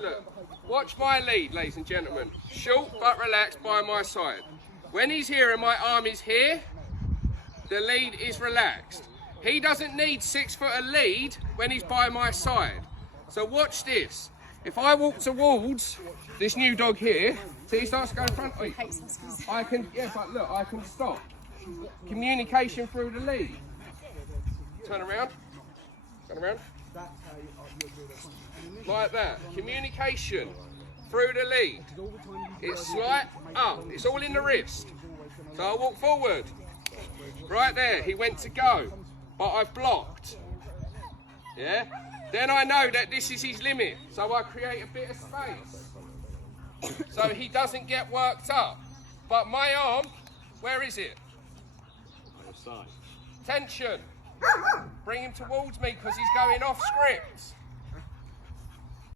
look, watch my lead, ladies and gentlemen. Short but relaxed by my side. When he's here and my arm is here, the lead is relaxed. He doesn't need 6 foot of lead when he's by my side. So watch this. If I walk towards this new dog here, see he starts to go in front of me. I can, yes, look, I can stop. Communication through the lead. Turn around. Turn around. Like that. Communication through the lead. It's slight up. It's all in the wrist. So I walk forward. Right there. He went to go, but I've blocked. Yeah. Then I know that this is his limit. So I create a bit of space. So he doesn't get worked up. But my arm, where is it? Tension. Bring him towards me because he's going off script.